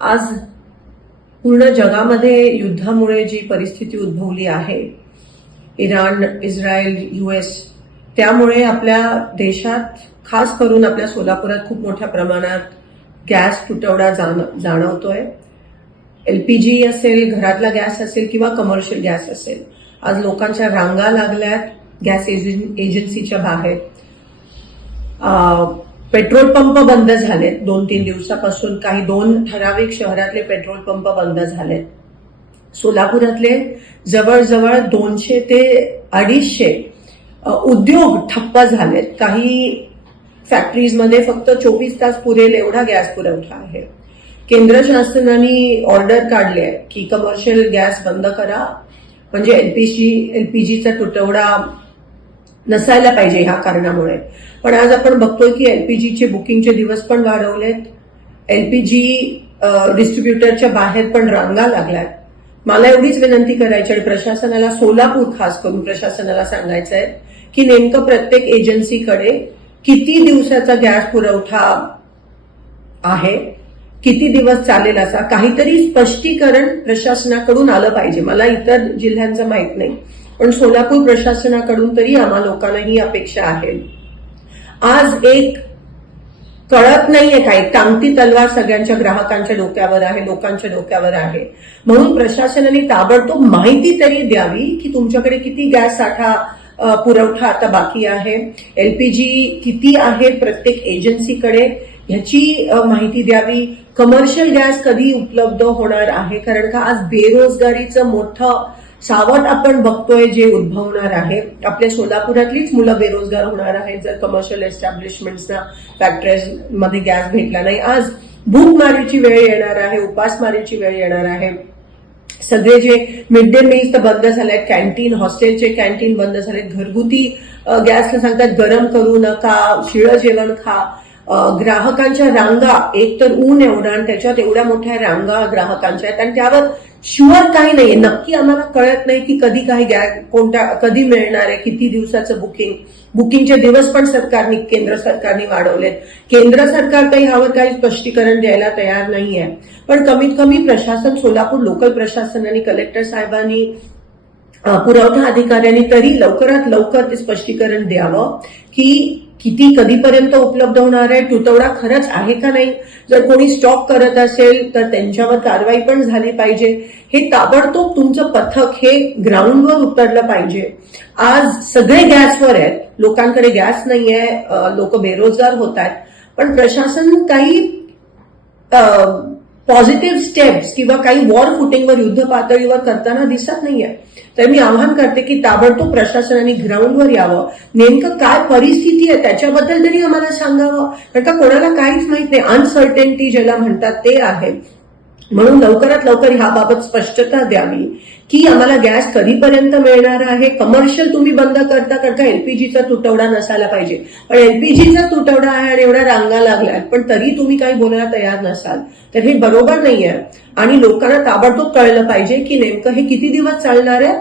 आज पूर्ण जगामध्ये युद्धामुळे जी परिस्थिती उद्भवली आहे, इराण, इस्रायल, US, त्यामुळे आपल्या देशात खास करून आपल्या सोलापुरात खूप मोठ्या प्रमाणात गॅस तुटवडा जाणवतोय. LPG असेल, घरातला गॅस असेल किंवा कमर्शियल गॅस असेल. आज लोकांच्या रांगा लागल्यात गॅस एजन्सीच्या बाहेर. पेट्रोल पंप बंद झालेत 2-3 दिवसापासून. काही 2 ठराविक शहरातले पेट्रोल पंप बंद झालेत. सोलापुरातले जवळजवळ 200 ते 250 उद्योग ठप्प झालेत. काही फॅक्टरीजमध्ये फक्त 24 तास पुरेल एवढा गॅस पुरवठा आहे. केंद्र शासनाने ऑर्डर काढली आहे की कमर्शियल गॅस बंद करा, म्हणजे LPGचा तुटवडा नसायला पाहिजे ह्या कारणामुळे. पण आज आपण बघतोय की LPGचे बुकिंगचे दिवस पण वाढवलेत. LPG डिस्ट्रीब्युटरच्या बाहेर पण रांगा लागल्यात. मला एवढीच विनंती करायची आणि प्रशासनाला, सोलापूर खास करून प्रशासनाला सांगायचं आहे की नेमकं प्रत्येक एजन्सीकडे किती दिवसाचा गॅस पुरवठा आहे, किती दिवस चालेल, असा काहीतरी स्पष्टीकरण प्रशासनाकडून आलं पाहिजे. मला इतर जिल्ह्यांचं माहित नाही, पण सोलापूर प्रशासनाकडून तरी आम्हा लोकांना ही अपेक्षा आहे. आज एक कळत नाहीये काय, टांगती तलवार सगळ्यांच्या ग्राहकांच्या डोक्यावर आहे, लोकांच्या डोक्यावर आहे. म्हणून प्रशासनाने ताबडतोब माहिती तरी द्यावी की तुमच्याकडे किती गॅस साठा पुरवठा आता बाकी आहे, LPG किती आहे प्रत्येक एजन्सीकडे, ह्याची माहिती द्यावी. कमर्शियल गॅस कधी उपलब्ध होणार आहे, कारण का आज बेरोजगारीचं मोठं सावट आपण बघतोय जे उद्भवणार आहे. आपल्या सोलापुरातलीच मुलं बेरोजगार होणार आहेत जर कमर्शियल एस्टॅब्लिशमेंट्सना, फॅक्टरीजमध्ये गॅस भेटला नाही. आज भूकमारीची वेळ येणार आहे, उपासमारीची वेळ येणार आहे. सगळे जे मिड डे मील्स तर बंद झालेत, कॅन्टीन, हॉस्टेलचे कॅन्टीन बंद झालेत. घरगुती गॅसला सांगतात गरम करू नका, शिळं जेवण खा. ग्राहकांच्या रांगा, एक तर ऊन एवढं आणि त्याच्यात एवढ्या मोठ्या रांगा ग्राहकांच्या आहेत आणि त्यावर शुअर काही नाहीये. नक्की आम्हाला कळत नाही की कधी काही कधी मिळणार आहे, किती दिवसाचं बुकिंगचे दिवस पण केंद्र सरकारने वाढवलेत. केंद्र सरकार काही ह्यावर काही स्पष्टीकरण द्यायला तयार नाहीये. पण कमीत कमी प्रशासन, सोलापूर लोकल प्रशासन आणि कलेक्टर साहेबांनी, पुरवठा अधिकाऱ्यांनी तरी लवकरात लवकर ते स्पष्टीकरण द्यावं की किती कधीपर्यंत उपलब्ध होणार आहे, तुटवडा खरंच आहे का नाही. जर कोणी स्टॉक करत असेल तर त्यांच्यावर कारवाई पण झाली पाहिजे. हे ताबडतोब तुमचं पथक हे ग्राउंडवर उतरलं पाहिजे. आज सगळे गॅसवर आहेत, लोकांकडे गॅस नाहीये, लोक बेरोजगार होत आहेत. पण प्रशासन काही पॉझिटिव्ह स्टेप्स किंवा काही वॉर फुटिंगवर, युद्ध पातळीवर करताना दिसत नाहीये. तर मी आवाहन करते की ताबडतोब प्रशासनाने ग्राउंडवर यावं. नेमकं काय परिस्थिती आहे त्याच्याबद्दल तरी आम्हाला सांगावं, कारण का कोणाला काहीच माहित नाही. अनसर्टेनिटी ज्याला म्हणतात ते आहे. म्हणून लवकरात लवकर ह्याबाबत स्पष्टता द्यावी की आम्हाला गॅस कधीपर्यंत मिळणार आहे. कमर्शियल तुम्ही बंद करता LPGचा तुटवडा नसायला पाहिजे, पण LPGचा तुटवडा आहे आणि एवढ्या रांगा लागल्यात, पण तरी तुम्ही काही बोलायला तयार नसाल, तर हे बरोबर नाहीये. आणि लोकांना ताबडतोब कळलं पाहिजे की नेमकं हे किती दिवस चालणार आहे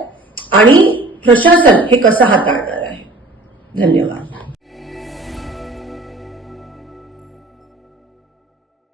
आणि प्रशासन हे कसं हाताळणार आहे. धन्यवाद.